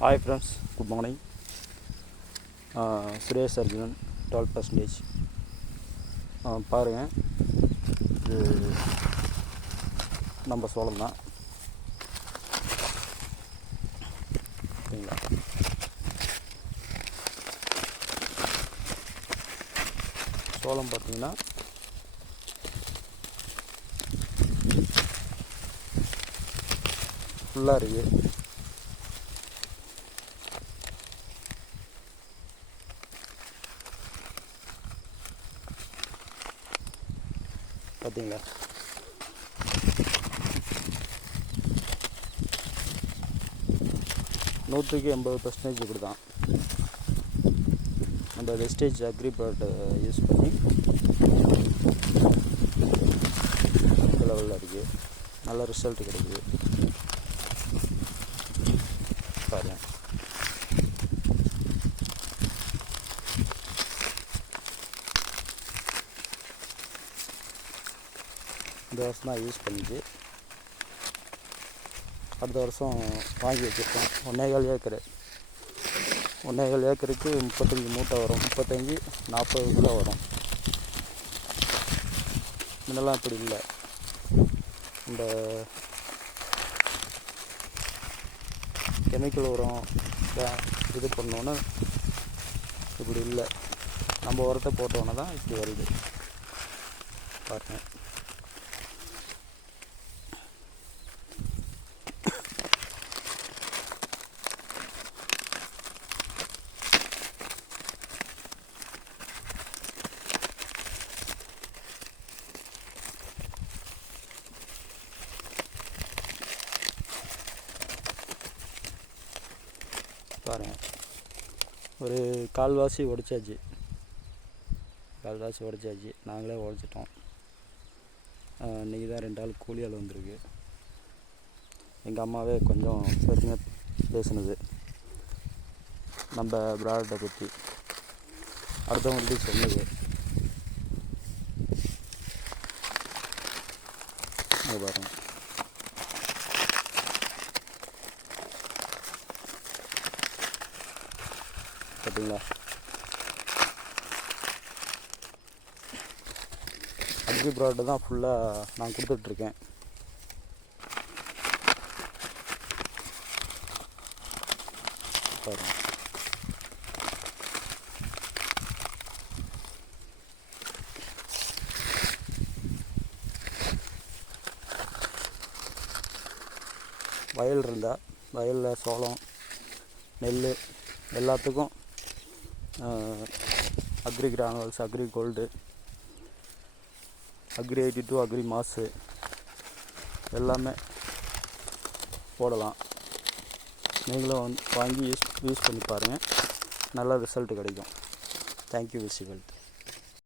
Hi friends, good morning. Suresh Arjunan 12%. பாருங்கள், இது நம்ம சோளம் தான். ஓகேங்களா? சோளம் பார்த்தீங்கன்னா ஃபுல்லாக இருக்குது. பார்த்தீங்களா? நூற்றுக்கு 80% இப்படி தான். நம்ம வெஸ்டேஜ் அக்ரி ப்ராடக்ட் யூஸ் பண்ணி லெவலில் இருக்குது. நல்ல ரிசல்ட் கிடைக்குது. பாருங்கள், இந்த வருஷம் தான் யூஸ் பண்ணிச்சு. அடுத்த வருஷம் வாங்கி வச்சுருக்கோம். 1,4 ஏக்கருக்கு 35 மூட்டை வரும். 35-40 வரும். முன்னெல்லாம் இப்படி இல்லை. இந்த கெமிக்கல் உரம் இது பண்ணோன்னு இப்படி இல்லை. நம்ம உரத்தை போட்டோன்னே தான் இப்படி வருது. பாருங்கள், பாருங்கள், ஒரு கால்வாசி உடைச்சாச்சு. நாங்களே உடைச்சிட்டோம். இன்றைக்கி தான் 2 ஆள் கூலி ஆள் வந்திருக்கு. எங்கள் அம்மாவே கொஞ்சம் பெருமையாக பேசுனது நம்ம ப்ராடக்டை பற்றி, அடுத்தவங்கள்ட்ட சொன்னது. அது பாருங்கள், பார்த்தீங்களா? அக்ரி ப்ராடக்ட் தான் ஃபுல்லாக நான் கொடுத்துட்ருக்கேன். பாருங்கள், வயல் இருந்தால் வயலில் சோளம், நெல் எல்லாத்துக்கும் agri granules, agri gold, agri 82, agri மாசு எல்லாமே போடலாம். நீங்களும் வாங்கி யூஸ் பண்ணி பாருங்கள். நல்ல ரிசல்ட் கிடைக்கும். தேங்க்யூ. Wish wealth.